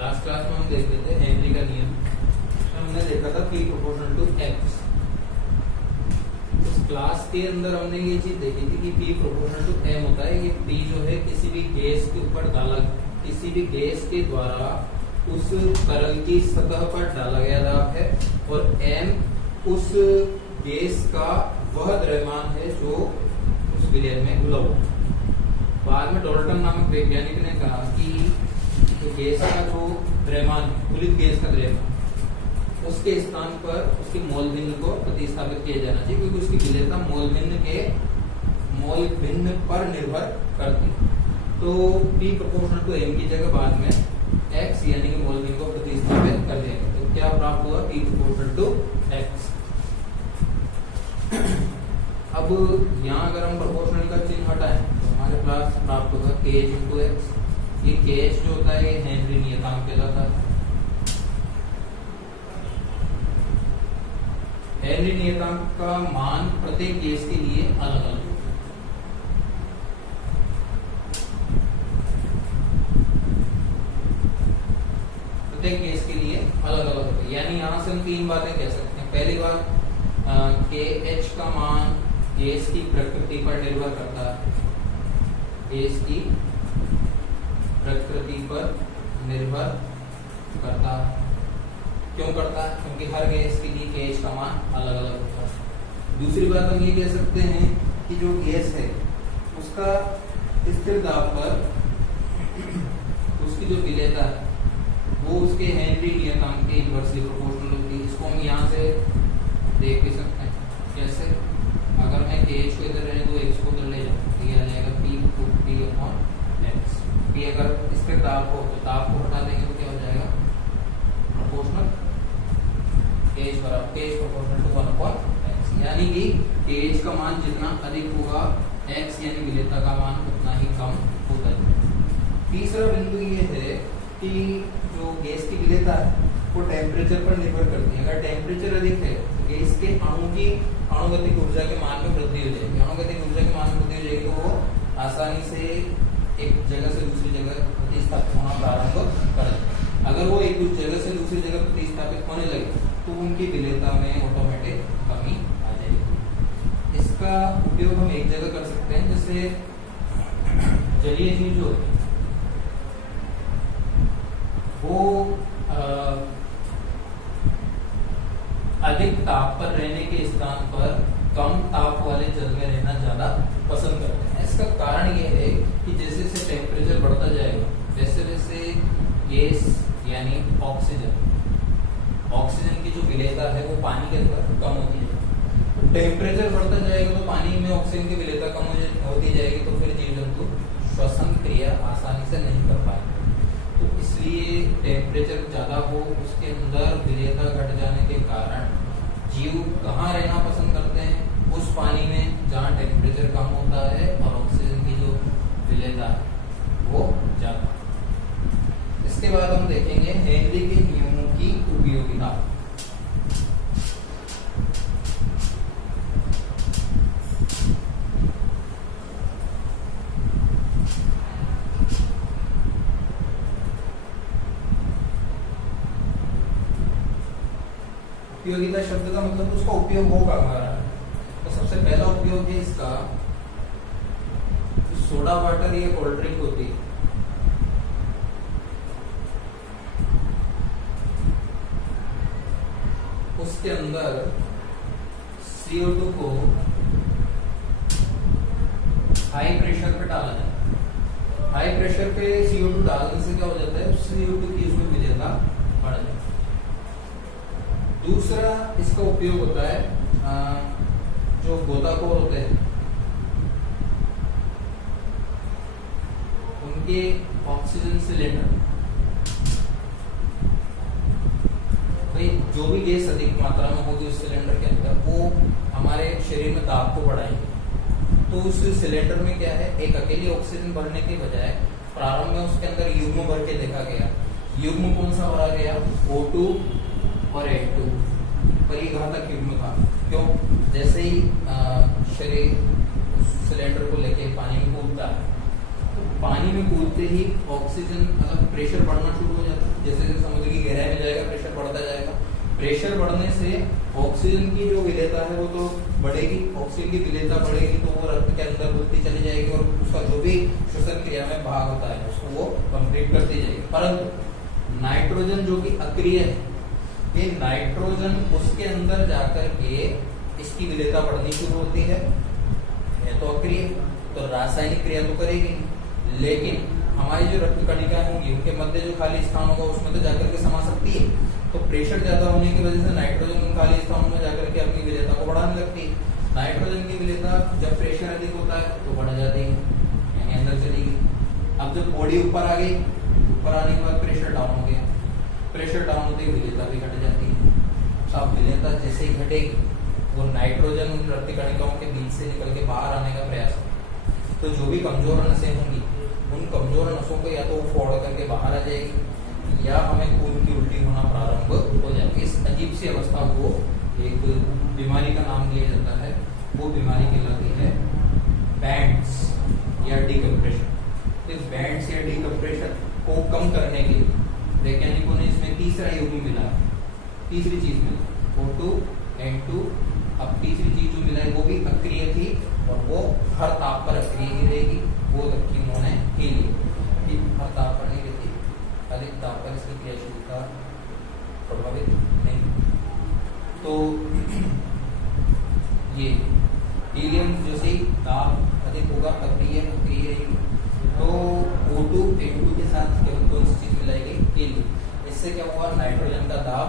Last class में हम देख रहे थे हेनरी का नियम। हमने देखा था P प्रोपोर्शनल टू X। इस क्लास के अंदर हमने ये चीज देखी थी कि P प्रोपोर्शनल टू M होता है। ये P जो है किसी भी गैस के ऊपर डाला, किसी भी गैस के द्वारा उस तरल की सतह पर डाला गया दाब है, और M उस गैस का वह द्रव्यमान है जो उस विलयन में घुला हुआ। बाद में डॉल्टन नामक वैज्ञानिक ने कहा कि जो गैस का जो द्रव्यमान है, खुलित गैस का द्रव्यमान, उसके स्थान पर उसके मोल भिन्न को प्रतिस्थापित किया जाना चाहिए, क्योंकि उसकी विलेयता मोल भिन्न पर निर्भर करती है। तो P प्रोपोर्शनल टू M की जगह बाद में X यानी कि मोल भिन्न को प्रतिस्थापित कर दिया गया। तो क्या प्राप्त हुआ? P proportional to X। अब यहाँ अगर हम प्रोपोर्शनल का चिन्ह हटाएं तो हमारे पास प्राप्त होगा KH इंटू X। ये KH जो होता है ये हेनरी नियतांक कहलाता है। हेनरी नियतांक का मान प्रत्येक गैस के लिए अलग अलग होता है। प्रत्येक गैस के लिए अलग अलग होता है। यानी यहां से हम तीन बातें कह सकते हैं। पहली बात, KH का मान गैस की प्रकृति पर निर्भर करता है। गैस की प्रकृति पर निर्भर करता है। क्यों करता है? क्योंकि हर गैस के लिए KH का मान अलग अलग होता है। दूसरी बात हम ये कह सकते हैं कि जो गैस है उसका स्थिर दाब पर उसकी जो विलेयता है वो उसके हेनरी नियतांक के इनवर्सली प्रोपोर्शनल होती है। इसको हम यहाँ से देख भी सकते हैं। कैसे? अगर मैं KH को इधर रहने दो, X को उधर ले जाऊँ तो ये आ जाएगा P/X। P अगर स्थिर दाब हो तो दाब को हटा देंगे तो क्या हो जाएगा? प्रोपोर्शनल KH बराबर KH प्रोपोर्शनल टू 1/X। यानी कि KH का मान जितना अधिक होगा X यानी विलेयता का मान उतना ही कम होता है। तीसरा बिंदु ये है कि जो गैस की विलेयता है वो टेम्परेचर पर निर्भर करती है। अगर टेम्परेचर अधिक है तो गैस के अणुगतिक ऊर्जा के मान में वृद्धि हो जाएगी। अणुगतिक ऊर्जा के मान में वृद्धि हो जाएगी तो वो आसानी से एक जगह से दूसरी जगह प्रतिस्थापित होना प्रारंभ कर देगा। अगर वो एक जगह से दूसरी जगह प्रतिस्थापित होने लगे तो उनकी विलेयता में ऑटोमेटिक कमी आ जाएगी। इसका उपयोग हम एक जगह कर सकते हैं, जैसे जलीय जीव जो वो अधिक ताप पर रहने के स्थान पर कम ताप वाले जल में रहना ज्यादा पसंद करते हैं। इसका कारण ये है कि जैसे जैसे टेम्परेचर बढ़ता जाएगा वैसे वैसे गैस यानी ऑक्सीजन की जो विलेयता है वो पानी के अंदर कम होती है। टेम्परेचर बढ़ता जाएगा तो पानी में ऑक्सीजन की विलेयता कम होती जाएगी, तो फिर जीव जंतु श्वसन क्रिया आसानी से नहीं कर पाएंगे। तो इसलिए टेम्परेचर ज्यादा हो, उसके अंदर विलेयता घट जाने के कारण जीव कहाँ रहना पसंद करते हैं? उस पानी में जहाँ टेम्परेचर कम होता है और ऑक्सीजन की जो विलेयता है वो ज्यादा। इसके बाद हम देखेंगे हेनरी के नियमों की उपयोगिता। उपयोगिता शब्द का मतलब उसका उपयोग हो कहाँ रहा है। तो सबसे पहला उपयोग है इसका, सोडा वाटर ये कोल्ड ड्रिंक होती है, उसके अंदर CO2 को हाई प्रेशर पे डाला जाता है। हाई प्रेशर पे CO2 डालने से क्या हो जाता है? CO2 की उसमें विलेयता बढ़ जाती है। दूसरा इसका उपयोग होता है जो गोताखोर होते हैं उनके ऑक्सीजन सिलेंडर, भाई जो भी गैस अधिक मात्रा में होगी उस सिलेंडर के अंदर वो हमारे शरीर में दाब को बढ़ाएगी। तो उस सिलेंडर में क्या है, एक अकेली ऑक्सीजन भरने के बजाय प्रारंभ में उसके अंदर युग्म भर के देखा गया। युग्म कौन सा भरा गया? O2 और H2, पर ये घातक युग्म था। क्यों? जैसे ही शरीर सिलेंडर को लेके पानी में कूदता है तो पानी में कूदते ही ऑक्सीजन मतलब प्रेशर बढ़ना शुरू हो जाता है। जैसे जैसे समुद्र की गहराई में जाएगा प्रेशर बढ़ता जाएगा। प्रेशर बढ़ने से ऑक्सीजन की जो विलेयता है वो तो बढ़ेगी, ऑक्सीजन की विलेयता बढ़ेगी तो वो रक्त के अंदर घुलती चली जाएगी और उसका जो भी श्वसन क्रिया में भाग होता है उसको वो कंप्लीट करती जाएगी। परंतु नाइट्रोजन जो कि अक्रिय है, ये नाइट्रोजन उसके अंदर जाकर के इसकी विलेयता बढ़नी शुरू होती है तो अक्रिय, तो रासायनिक क्रिया तो करेगी नहीं, लेकिन हमारी जो रक्त कणिकाएं होंगी उनके मध्य जो खाली स्थान होगा उसमें तो जाकर के समा सकती है। तो प्रेशर ज्यादा होने की वजह से नाइट्रोजन उन खाली स्थानों में जाकर के अपनी विलेयता को बढ़ाने लगती है। नाइट्रोजन की विलेयता जब प्रेशर अधिक होता है तो बढ़ जाती है, यानी अंदर चली गई। अब जब बॉडी ऊपर आ गई, ऊपर आने के बाद प्रेशर डाउन हो गया, प्रेशर डाउन होते ही विलेयता भी घट जाती है। अब विलेयता जैसे ही घटेगी वो नाइट्रोजन उन रक्त कणिकाओं के बीच से निकल के बाहर आने का प्रयास करेगी, तो जो भी कमजोर नसें होंगी उन कमजोर नसों को या तो वो फोड़ करके बाहर आ जाएगी या हमें खून की उल्टी होना प्रारंभ हो जाएगी। इस अजीब सी अवस्था को एक बीमारी का नाम दिया जाता है, वो बीमारी कहलाती है बैंड्स या डिकम्प्रेशन। इस बैंड्स या डिकम्प्रेशन को कम करने के लिए वैज्ञानिकों ने इसमें तीसरा युग्म मिला, तीसरी चीज मिली O2 N2। अब तीसरी चीज जो मिला है वो भी अक्रिय थी और वो हर ताप पर अक्रिय ही रहेगी, वो रखी उन्होंने हीलियम। हर ताप पर नहीं रहती, अधिक ताप पर इसकी क्रियाशीलता प्रभावित नहीं। तो ये हीलियम जैसे ही ताप अधिक होगा अक्रिय रहेगी, तो O2 N2 के साथ केवल कौन सी चीज मिलाएगी? हीलियम। इससे क्या हुआ? नाइट्रोजन का दाब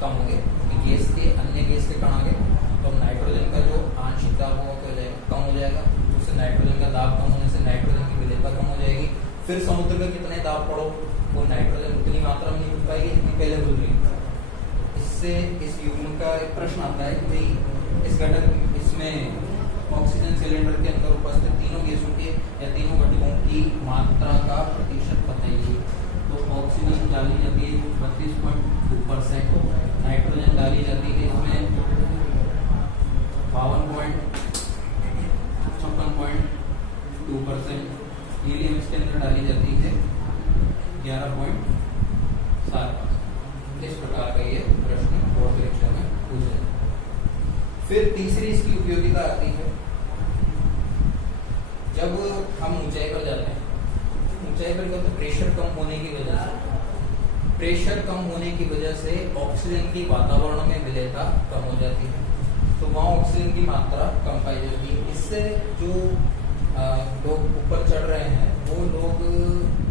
कम हो गया, क्योंकि गैस के अन्य गैस के कण आ गए, तो नाइट्रोजन का जो आंशिक दाब होगा क्या हो जाएगा? कम हो जाएगा। उससे नाइट्रोजन का दाब कम होने से नाइट्रोजन की विलेयता कम हो जाएगी। फिर समुद्र में कितने दाब पड़ो वो नाइट्रोजन उतनी मात्रा में नहीं मिल पाएगी जितनी पहले मिल रही है। इससे इस युग्म का एक प्रश्न आता है कि इस घटक इसमें ऑक्सीजन सिलेंडर के अंदर उपस्थित तीनों गैसों के या तीनों घटकों की मात्रा का प्रतिशत बताइए। तो ऑक्सीजन डाली जाती है 32.2%, नाइट्रोजन डाली जाती है इसमें 52.56.2%, हीलियम इसके अंदर डाली जाती है 11.7%। इस प्रकार का ये प्रश्न बोर्ड परीक्षा में पूछा जाता है। फिर तीसरी इसकी उपयोगिता आती है, जब हम ऊंचाई पर जाते हैं, ऊंचाई पर तो प्रेशर कम होने की वजह से, प्रेशर कम होने की वजह से ऑक्सीजन की वातावरण में विलेयता कम हो जाती है, तो वहाँ ऑक्सीजन की मात्रा कम पाई जाती है। इससे जो लोग ऊपर चढ़ रहे हैं वो लोग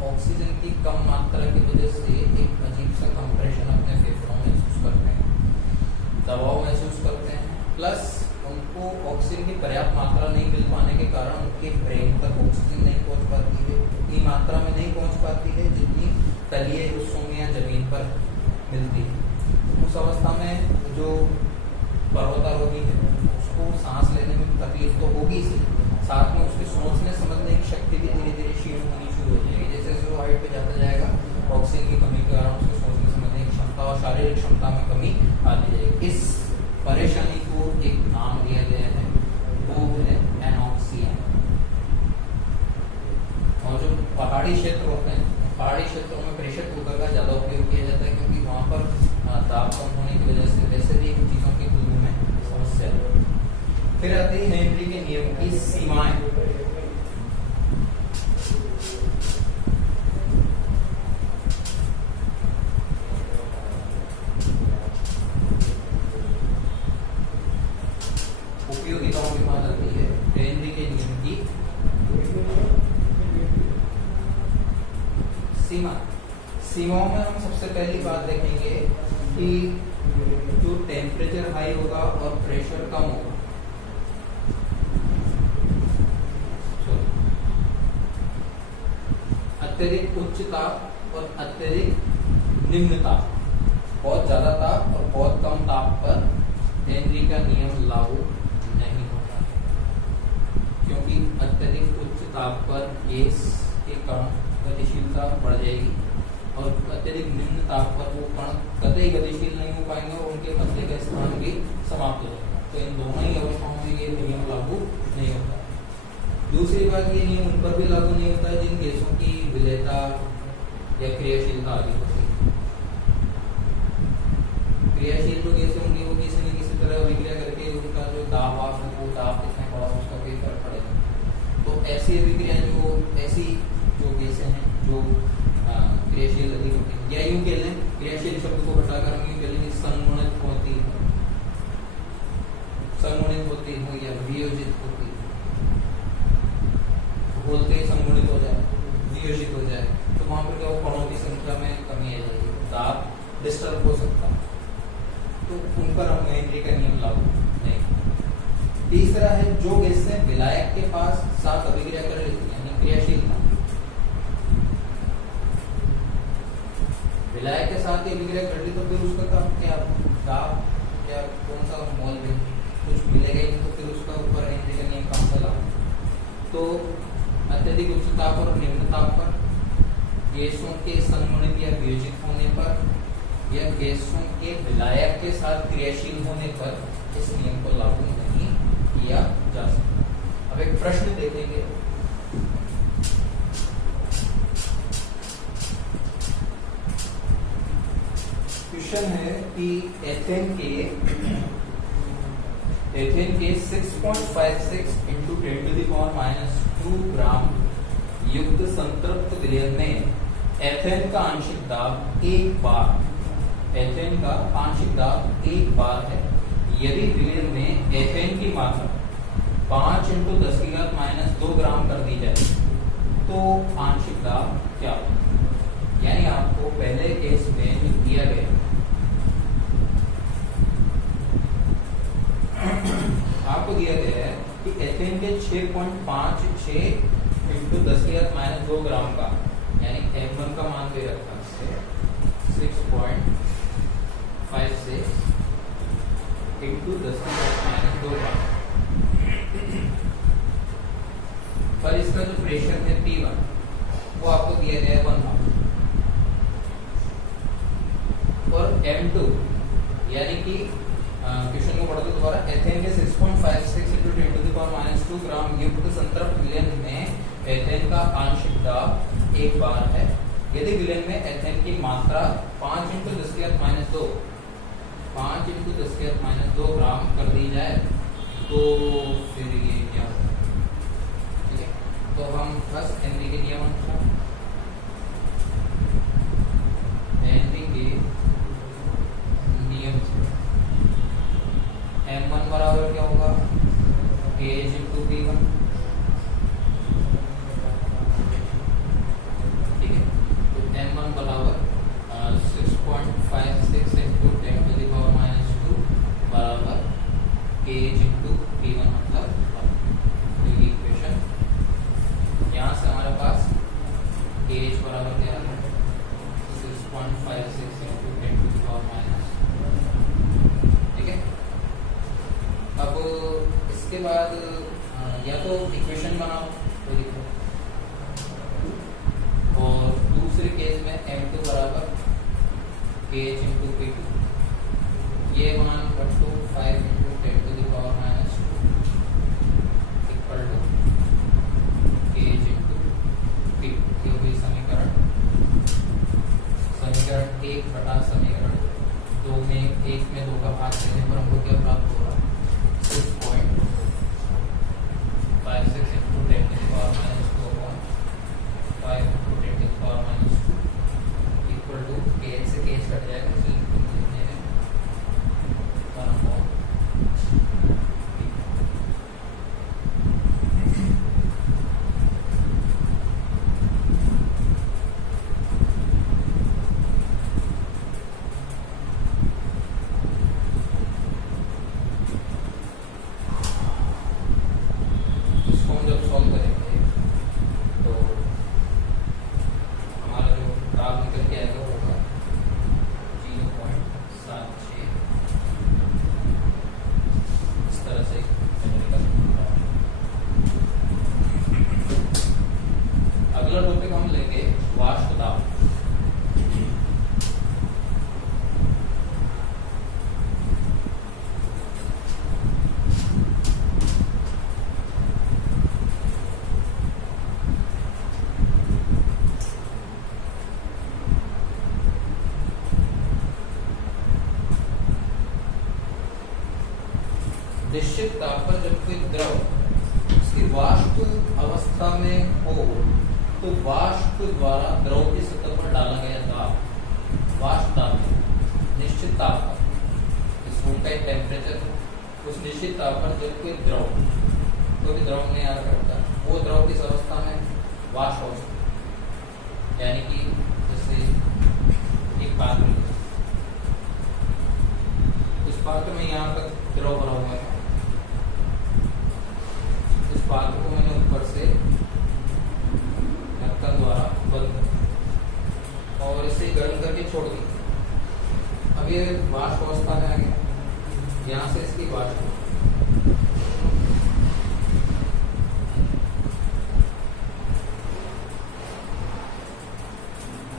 ऑक्सीजन की कम मात्रा की वजह से एक अजीब सा कंप्रेशन अपने फेफड़ों में महसूस करते हैं, दबाव महसूस करते हैं, प्लस उनको ऑक्सीजन की पर्याप्त मात्रा नहीं मिल पाने के कारण उनके ब्रेन तक ऑक्सीजन नहीं पहुंच पाती है, उतनी मात्रा में नहीं पहुंच पाती है जितनी तलीय हिस्सों में या जमीन पर मिलती है। उस अवस्था में जो पर्वतारोही है उसको सांस लेने में तकलीफ तो होगी ही, साथ में उसके सोचने समझने की शक्ति भी धीरे धीरे क्षीण होनी शुरू हो जाएगी। जैसे जैसे वो हाइट पे जाता जाएगा ऑक्सीजन की कमी के कारण उसके सोचने समझने की क्षमता और शारीरिक क्षमता में कमी आती जाएगी। इस परेशानी को एक नाम दिया गया है, वो है एनॉक्सिया। और जो पहाड़ी क्षेत्र होते हैं, पहाड़ी क्षेत्रों में प्रेशर कुकर का ज्यादा उपयोग किया जाता है, क्योंकि वहां पर दाब कम होने की वजह से वैसे भी चीजों की खुद में समस्या है। फिर आती है हेनरी के नियम की सीमाएं। उपयोगिताओं के बाद आती है हेनरी के नियम की सीमा। सीमाओं में हम सबसे पहली बात देखेंगे कि जो टेम्परेचर हाई होगा और प्रेशर कम होगा, अत्यधिक उच्च ताप और अत्यधिक निम्न ताप, बहुत ज्यादा ताप और बहुत कम ताप पर हेनरी का नियम लागू नहीं होता, क्योंकि अत्यधिक उच्च ताप पर गैस के कण गतिशीलता बढ़ जाएगी और अत्यधिक निम्न ताप पर वो कण कतई गतिशील नहीं हो पाएंगे और उनके मध्य का स्थान भी समाप्त हो जाएगा। तो इन दोनों ही अवस्थाओं में ये नियम लागू नहीं होता। दूसरी बात, ये नियम उन पर भी लागू नहीं होता जिन गैसों की विलेयता या क्रियाशीलता अधिक होती है। क्रियाशील जो गैसें होंगी वो किसी न किसी तरह अभिक्रिया करके उनका जो दाब है वो दाब कितना बड़ा उसका कोई फर्क पड़ेगा। तो ऐसी अभिक्रिया ऐसी जो गैसें हैं जो क्रियाशील अधिक होती है, या यूं कह लें क्रियाशील शब्द को हटाकर हम यूं कह लेंगे संगुणित होती है, संगुणित होती है या वियोजित होती है। बोलते ही संगुणित हो जाए, वियोजित हो जाए तो वहां पर क्या हो, कणों की संख्या में कमी आ जाएगी, दाब डिस्टर्ब हो सकता है, तो उन पर हम हेनरी का नियम लागू नहीं। तीसरा है जो गैसें विलायक के पास साथ अभिक्रिया कर लेती है, यानी क्रियाशीलता, विलायक के साथ ही अभिक्रिया कर ली तो फिर उसका काम क्या, दाब या कौन सा मोल भी कुछ मिलेगा ही नहीं, तो फिर उसका ऊपर हेनरी का नियम काम से लागू। तो अत्यधिक उच्च ताप और निम्न ताप पर, गैसों के संगुणित या वियोजित होने पर, या गैसों के विलायक के साथ क्रियाशील होने पर इस नियम को लागू नहीं किया जा सकता। अब एक प्रश्न देखेंगे, क्वेश्चन है कि एथेन के 6.56 into 10⁻² ग्राम युक्त संतृप्त विलयन में एथेन का आंशिक दाब 1 बार, एथेन का आंशिक दाब 1 बार है। यदि विलयन में एथेन की मात्रा 5 × 10⁻² ग्राम कर दी जाए तो आंशिक दाब क्या होगा? यानी आपको पहले केस में जो दिया गया, आपको दिया गया है कि एथेन के 6.56 × 10⁻² ग्राम का, यानी M1 का मान दे रखा है 6.56 × 10⁻² ग्राम, पर इसका जो प्रेशर है P1 वो आपको दिया गया है 1 बार, और M2 यानी कि क्वेश्चन को पढ़ते दोबारा, एथेन के 6.56 × 10⁻² ग्राम युक्त संतृप्त विलयन में एथेन का आंशिक दाब 1 बार है। यदि विलयन में एथेन की मात्रा 5 × 10⁻², 5 × 10⁻² ग्राम कर दी जाए तो फिर ये क्या होगा? ठीक है, तो हम बस हेनरी के नियम अनुसार, हेनरी के नियम से M1 बराबर क्या होगा, KH × P1, ठीक है। तो M1 बराबर 6.56 × 10⁻² बराबर KH × P1 मतलब इक्वेशन, यहाँ से हमारे पास KH बराबर क्या है 6.56 × 10⁻², ठीक है। अब इसके बाद या तो इक्वेशन बनाओ तो लिखो, और दूसरे केस में M2 बराबर KH × P2, ये मान रखो 5 × 10⁻² इक्वल टू KH × P2। ये हुई समीकरण 1 बटा समीकरण 2 में 1 में 2 का भाग देने पर हमको क्या प्राप्त होगा, 6.56 × 10⁻²/5 × 10⁻² इक्वल टू KH से KH कट जाएगा, इसलिए लिखने में 1/. हमारा जो दाब निकल के आएगा होगा 0.5 निश्चित ताप पर जब कोई द्रव उसकी वाष्प अवस्था में हो तो वाष्प द्वारा द्रव की सतह पर डाला गया दाब वाष्प दाब निश्चित ताप पर इस रूम का एक टेम्परेचर उस निश्चित ताप पर जब कोई द्रव ने याद करता है वो द्रव किस अवस्था में वाष्प अवस्था यानी कि जैसे एक पात्र इस पात्र में यहाँ तक द्रव भरा हुआ है इस पात्र को मैंने ऊपर से ढक्कन द्वारा बंद कर और इसे गर्म करके छोड़ दी। अब ये वाष्प अवस्था में आ गया यहाँ से इसकी वाष्प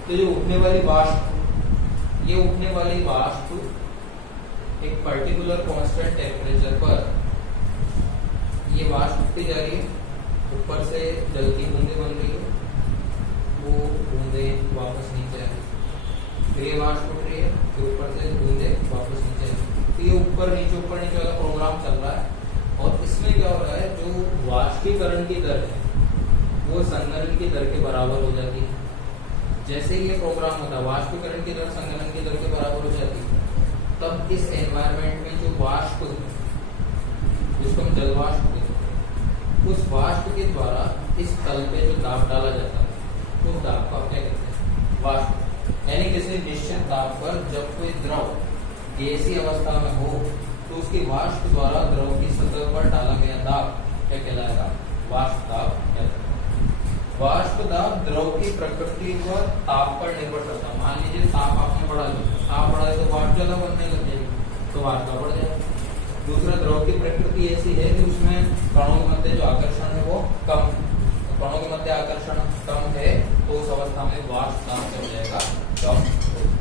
तो जो उठने वाली वाष्प ये उठने वाली वाष्प एक पर्टिकुलर कांस्टेंट टेम्परेचर पर ये वाष्प उठती जा रही है ऊपर से जल की बूंदे बन रही है वो बूंदे वापस नीचे आ रही फिर ये वाष्प उठ रही है फिर ऊपर से बूंदे वापस नीचे आ रही तो ये ऊपर नीचे वाला प्रोग्राम चल रहा है और इसमें क्या हो रहा है जो वाष्पीकरण की दर है वो संघनन की दर के बराबर हो जाती है। जैसे ही ये प्रोग्राम होता है वाष्पीकरण की दर संघनन की दर के बराबर हो जाती है तब इस एनवायरमेंट में जो वाष्प जिसको हम जल वाष्प कहते हैं उस वाष्प के द्वारा इस तल पे जो दाब डाला जाता है उस दाब को आप क्या कहते हैं वाष्प यानी किसी निश्चित दाब पर जब कोई द्रव गैसीय अवस्था में हो तो उसकी वाष्प द्वारा द्रव की सतह पर डाला गया दाब क्या कहलाएगा वाष्प दाब कहलाएगा। वाष्प दाब द्रव की प्रकृति व ताप पर निर्भर करता है। मान लीजिए ताप आपने बढ़ा लिया ताप बढ़ा तो वाष्प ज्यादा बनने लग जाएगी तो वाष्प बढ़ जाएगा। दूसरा द्रव की प्रकृति ऐसी है कि उसमें कणों के मध्य जो आकर्षण है वो कम कणों के मध्य आकर्षण कम है तो उस अवस्था में वाष्प दाब हो जाएगा कम हो